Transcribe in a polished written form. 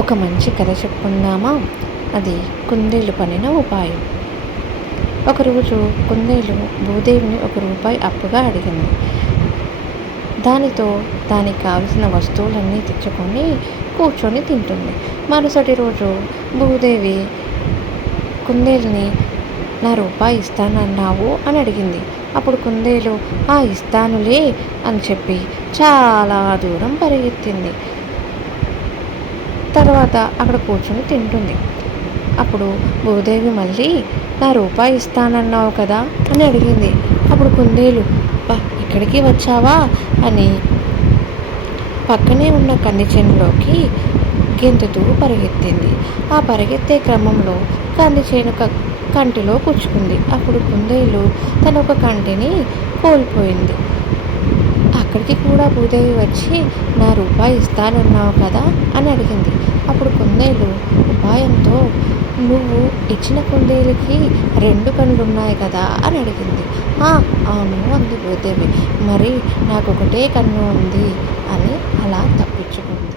ఒక మంచి కథ చెప్పుకుందామా? అది కుందేలు పనిన ఉపాయం. ఒకరోజు కుందేలు భూదేవిని రూ. 1 అప్పుగా అడిగింది. దానితో దానికి కావలసిన వస్తువులన్నీ తెచ్చుకొని కూర్చొని తింటుంది. మరుసటి రోజు భూదేవి కుందేలుని నా రూపాయి ఇస్తానన్నావు అని అడిగింది. అప్పుడు కుందేలు ఇస్తానులే అని చెప్పి చాలా దూరం పరిగెత్తింది. తర్వాత అక్కడ కూర్చొని తింటుంది. అప్పుడు భూదేవి మళ్ళీ నా రూపాయి ఇస్తానన్నావు కదా అని అడిగింది. అప్పుడు కుందేలు ఇక్కడికి వచ్చావా అని పక్కనే ఉన్న కంది చేనులోకి గెంతుతూ పరిగెత్తింది. ఆ పరిగెత్తే క్రమంలో కంది చేను కంటిలో పుచ్చుకుంది. అప్పుడు కుందేలు తన ఒక కంటిని కోల్పోయింది. అక్కడికి కూడా భూదేవి వచ్చి నా రూపాయి ఇస్తానన్నావు కదా అని అడిగింది. అప్పుడు కుందేలు ఉపాయంతో నువ్వు ఇచ్చిన కుందేలుకి 2 కన్నులున్నాయి కదా అని అడిగింది. అవును అంది భూదేవి. మరి నాకు ఒకటే కన్ను ఉంది అని అలా తప్పించుకుంది.